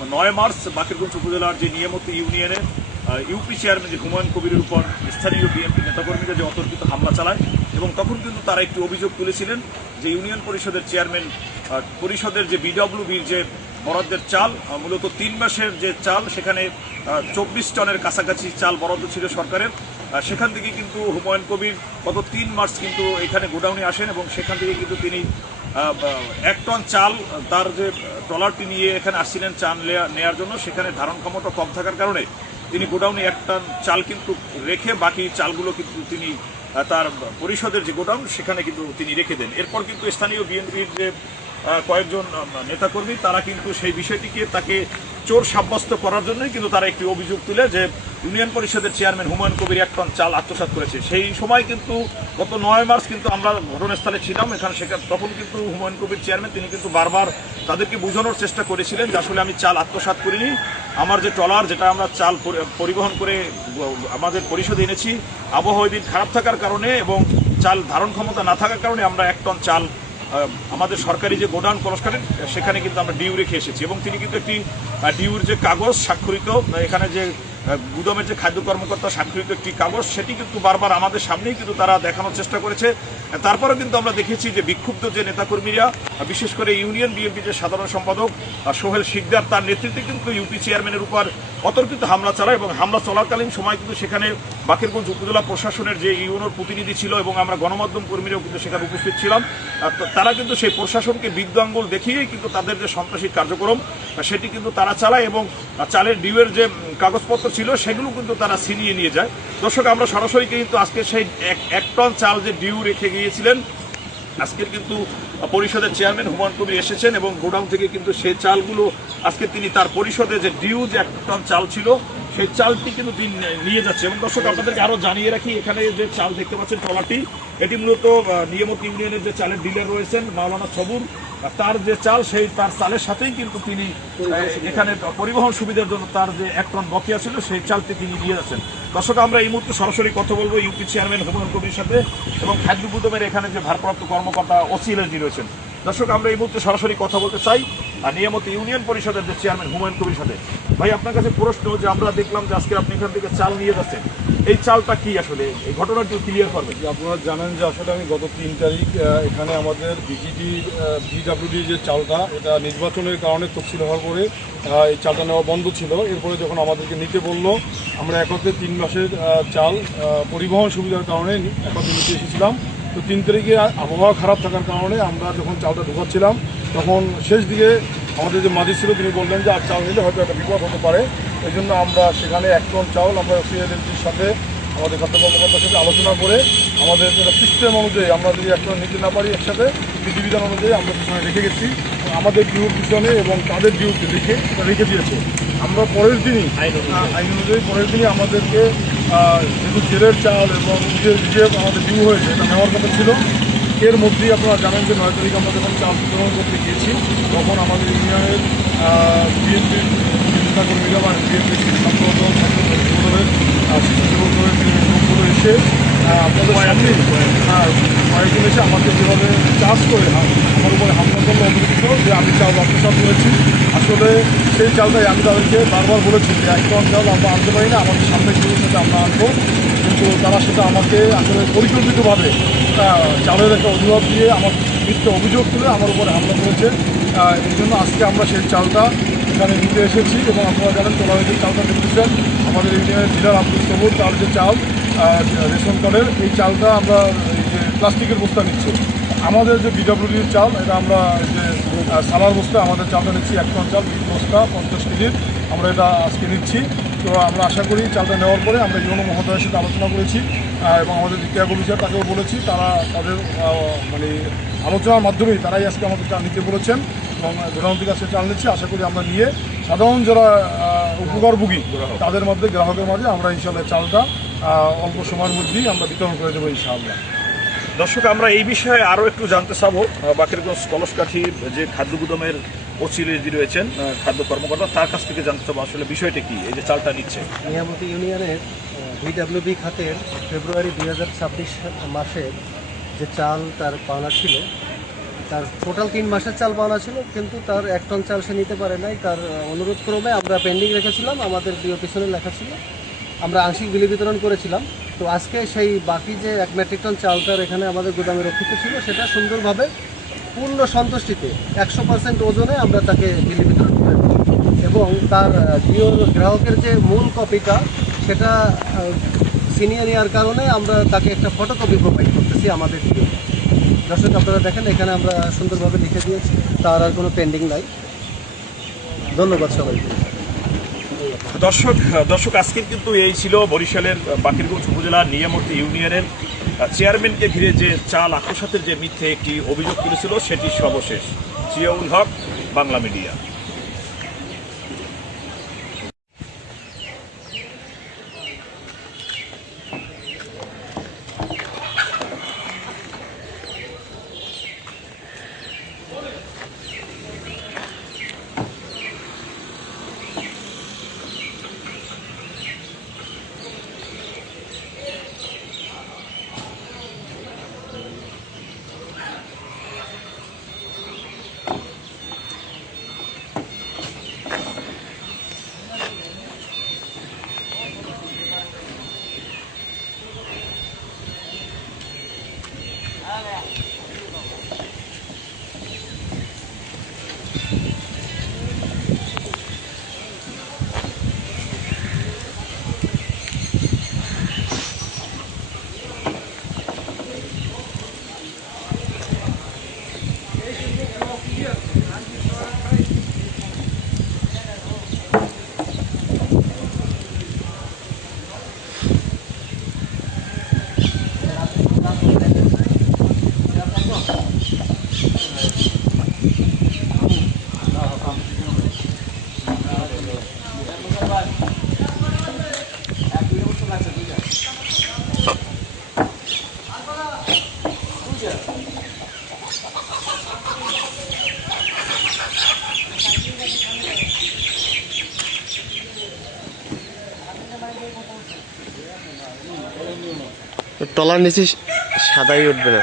9 March Bakerganj উপজেলার যে নিয়ামতি ইউনিয়নের ইউপি চেয়ারম্যান যে হুমায়ুন কবিরের উপর স্থানীয় বিএনপি নেতাকর্মীরা যে অতর্কিত হামলা চালায় এবং তখন কিন্তু তারা একটি অভিযোগ তুলেছিলেন যে ইউনিয়ন পরিষদের চেয়ারম্যান পরিষদের যে বিডব্লিউবির যে বরাদ্দের চাল মূলত 3 মাসের যে চাল সেখানে 24 টনের কাছাকাছি চাল বরাদ্দ ছিল সরকারের। সেখান থেকে কিন্তু হুমায়ুন কবির গত 3 মার্চ কিন্তু এখানে গোডাউনে আসেন এবং সেখান থেকে কিন্তু তিনি 1 টন চাল তার যে ট্রলারটি নিয়ে এখানে আসছিলেন চাল নেওয়ার জন্য, সেখানে ধারণ ক্ষমতা কম থাকার কারণে তিনি গোডাউনে 1 টন চাল কিন্তু রেখে বাকি চালগুলো কিন্তু তিনি তার পরিষদের যে গোডাউন সেখানে কিন্তু তিনি রেখে দেন। এরপর কিন্তু স্থানীয় বিএনপির যে কয়েকজন নেতাকর্মী তারা কিন্তু সেই বিষয়টিকে তাকে চোর সাব্যস্ত করার জন্যই কিন্তু তারা একটি অভিযোগ তুলে যে ইউনিয়ন পরিষদের চেয়ারম্যান হুমায়ুন কবির 1 টন চাল আত্মসাৎ করেছে। সেই সময় কিন্তু গত 9 মার্চ কিন্তু আমরা ঘটনাস্থলে ছিলাম সেখানে তখন কিন্তু হুমায়ুন কবির চেয়ারম্যান তিনি কিন্তু বারবার তাদেরকে বোঝানোর চেষ্টা করেছিলেন যে আসলে আমি চাল আত্মসাৎ করিনি, আমার যে ট্রলার যেটা আমরা চাল পরিবহন করে আমাদের পরিষদে এনেছি আবহাওয়া দিন খারাপ থাকার কারণে এবং চাল ধারণ ক্ষমতা না থাকার কারণে আমরা 1 টন চাল আমাদের সরকারি যে গোডাউন কলস কাটেন সেখানে কিন্তু আমরা ডিউ রেখে এসেছি এবং তিনি কিন্তু একটি ডিউর যে কাগজ স্বাক্ষরিত এখানে যে গুদামের যে খাদ্য কর্মকর্তা স্বাক্ষরিত একটি কাগজ সেটি কিন্তু বারবার আমাদের সামনেই কিন্তু তারা দেখানোর চেষ্টা করেছে। তারপরেও কিন্তু আমরা দেখেছি যে বিক্ষুব্ধ যে নেতাকর্মীরা বিশেষ করে ইউনিয়ন বিএনপি যে সাধারণ সম্পাদক সোহেল শিকদার তার নেতৃত্বে কিন্তু ইউপি চেয়ারম্যানের উপর অতর্কিত হামলা চালায় এবং হামলা চলাকালীন সময় কিন্তু সেখানে বাকেরগঞ্জ উপজেলা প্রশাসনের যে ইউনোর প্রতিনিধি ছিল এবং আমরা গণমাধ্যম কর্মীরাও কিন্তু সেখানে উপস্থিত ছিলাম। তারা কিন্তু সেই প্রশাসনকে বিদ্যুৎ আঙ্গুল দেখিয়েই কিন্তু তাদের যে সন্ত্রাসী কার্যক্রম সেটি কিন্তু তারা চালায় এবং চালের ডিউয়ের যে কাগজপত্র ছিল সেগুলো কিন্তু তারা ছিনিয়ে নিয়ে যায়। দর্শক আমরা সরাসরি কিন্তু আজকে সেই 1 টন চাল যে ডিউ রেখে গিয়েছিলেন আজকের কিন্তু পরিষদের চেয়ারম্যান হুমায়ুন কবির এসেছেন এবং গোডাউন থেকে কিন্তু সেই চালগুলো আজকে তিনি তার পরিষদে যে ডিউ যে 1 টন চাল ছিল সেই চালটি কিন্তু তিনি নিয়ে যাচ্ছে। এবং দর্শক আপনাদেরকে আরও জানিয়ে রাখি এখানে যে চাল দেখতে পাচ্ছেন ট্রলারটি এটি মূলত নিয়ামত ইউনিয়নের যে চালের ডিলার রয়েছেন মাওলানা সবুর তার যে চাল সেই তার চালের সাথেই কিন্তু তিনি এখানে পরিবহন সুবিধার জন্য তার যে 1 টন বকেয়া ছিল সেই চালটি তিনি নিয়ে যাচ্ছেন। দর্শক আমরা এই মুহূর্তে সরাসরি কথা বলবো ইউপি চেয়ারম্যান হুমায়ুন কবির সাথে এবং খাদ্য গুদামের এখানে যে ভারপ্রাপ্ত কর্মকর্তা ওসিএলজি রয়েছেন। দর্শক আমরা এই মুহূর্তে সরাসরি কথা বলতে চাই আর নিয়ামত ইউনিয়ন পরিষদের যে চেয়ারম্যান হুমায়ুন কবির সাথে। ভাই আপনার কাছে প্রশ্ন যে আমরা দেখলাম যে আজকে আপনি এখান থেকে চাল নিয়ে যাচ্ছেন, এই চালটা কি আসলে এই ঘটনাটি ক্লিয়ার করবে? আপনারা জানেন যে আসলে আমি গত 3 তারিখ এখানে আমাদের বিডব্লিউডি যে চালটা এটা নির্বাচনের কারণে তফসিল হওয়ার পরে এই চালটা নেওয়া বন্ধ ছিল। এরপরে যখন আমাদেরকে নিতে বললো আমরা একত্রে 3 মাসের চাল পরিবহন সুবিধার কারণে একত্রে নিতে এসেছিলাম। তো 3 তারিখে আবহাওয়া খারাপ থাকার কারণে আমরা যখন চালটা ঢোকাচ্ছিলাম তখন শেষ দিকে আমাদের যে মাঝি ছিল তিনি বললেন যে আর চাল নিলে হয়তো একটা বিপদ হতে পারে, এই জন্য আমরা সেখানে 1 টন চাল আমরা সিএলএমজির সাথে আমাদের খাদ্য কর্মকর্তার সাথে আলোচনা করে আমাদের সিস্টেম অনুযায়ী আমরা যদি 1 টন নিতে না পারি একসাথে বিধিবিধান অনুযায়ী আমরা পিছনে রেখে গেছি। আমাদের ডিউর পিছনে এবং তাদের ডিউতে রেখে দিয়েছে। আমরা পরের দিনই আইন অনুযায়ী পরের দিনই আমাদেরকে যেহেতু জেলের চাল এবং যে আমাদের ডিউ হয়েছে এটা নেওয়ার কথা ছিল। এর মধ্যেই আপনারা জানেন যে 9 তারিখ আমরা যখন চাল বিতরণ করতে গিয়েছি তখন আমাদের ইউনিয়নের বিএনপির নেতাকর্মীরা বা বিএনপির লোকগুলো এসে আপনাদের সামনে কয়েকজন এসে আমাকে যেভাবে চাষ করে আমার উপরে হামলা করলে অভিযুক্ত যে আমি চাল আত্মসাৎ করেছি। আসলে সেই চালটাই আমি তাদেরকে বারবার বলেছি যে 1 টন চাল আমরা আনতে পারি না, আমাদের সামনে শুরুর সাথে আমরা আনবো, কিন্তু তারা সেটা আমাকে আসলে পরিকল্পিতভাবে চালের একটা অজুহাত দিয়ে আমার মিথ্যে অভিযোগ তুলে আমার উপরে হামলা করেছে। এই জন্য আজকে আমরা সেই চালটা এখানে নিতে এসেছি এবং আপনারা জানেন তোমরা যে চালটা দেখতেছেন আমাদের ইউনিয়নের ডিলার আব্দুল সবুর তার যে চাল রেশন কার্ডের এই চালটা আমরা এই যে প্লাস্টিকের বস্তা নিচ্ছি। আমাদের যে বিডব্লিউডির চাল এটা আমরা যে সালার বস্তা আমাদের চালটা নিচ্ছি 1 টন চাল 20 বস্তা 50 কেজির আমরা এটা আজকে নিচ্ছি। তো আমরা আশা করি চালটা নেওয়ার পরে আমরা ইউনো মহোদয়ের সাথে আলোচনা করেছি এবং আমাদের যে ক্যাব অফিসার তাকেও বলেছি, তারা তাদের মানে আলোচনার মাধ্যমেই তারাই আজকে আমাদের চাল নিতে বলেছেন এবং গোডাউন থেকে আজকে চাল নিচ্ছি। আশা করি আমরা নিয়ে সাধারণ যারা উপকারভোগী তাদের মধ্যে গ্রাহকের মাঝে আমরা ইনশাআল্লাহ চালটা অল্প সময়ের মধ্যেই আমরা বিতরণ করে দেবো ইনশাআল্লাহ। দর্শক আমরা এই বিষয়ে আরও একটু জানতে চাবো বাকেরগঞ্জ কলসকাঠির যে খাদ্য গুদামের ওসিএলজি রয়েছেন খাদ্য কর্মকর্তা তার কাছ থেকে জানতে চাবো আসলে বিষয়টা কি এই যে চালটা নিচ্ছে। নিয়ামতি ইউনিয়নের বিডব্লিউবি খাতের ফেব্রুয়ারি 2026 মাসের যে চাল তার পাওনা ছিল তার টোটাল 3 মাসের চাল পাওনা ছিল, কিন্তু তার 1 টন চাল সে নিতে পারে নাই। তার অনুরোধ ক্রমে আমরা পেন্ডিং রেখেছিলাম, আমাদের ডিও পিছনে লেখা ছিল, আমরা আংশিক বিলি বিতরণ করেছিলাম। তো আজকে সেই বাকি যে 1 মেট্রিক টন চাল তার এখানে আমাদের গোদামে রক্ষিত ছিল, সেটা সুন্দরভাবে পূর্ণ সন্তুষ্টিতে 100% ওজনে আমরা তাকে বিলি বিতরণ করে দিই। এবং তার ডিও গ্রাহকের যে মূল কপিটা সেটা ছিনিয়ে নেওয়ার কারণে আমরা তাকে একটা ফটোকপি প্রোভাইড করতেছি আমাদের ডিও। দর্শক আপনারা দেখেন, এখানে আমরা সুন্দরভাবে লিখে দিয়েছি, তার আর কোনো পেন্ডিং নাই। ধন্যবাদ সবাইকে। দর্শক আজকে কিন্তু এই ছিল বরিশালের বাকেরগঞ্জ উপজেলা নিয়ামতি ইউনিয়নের চেয়ারম্যানকে ঘিরে যে চাল আত্মসাতের যে মিথ্যে একটি অভিযোগ তুলেছিল সেটি সর্বশেষ। জিয়াউল হক, বাংলা মিডিয়া। তলার নিচে সাদাই উঠবে না।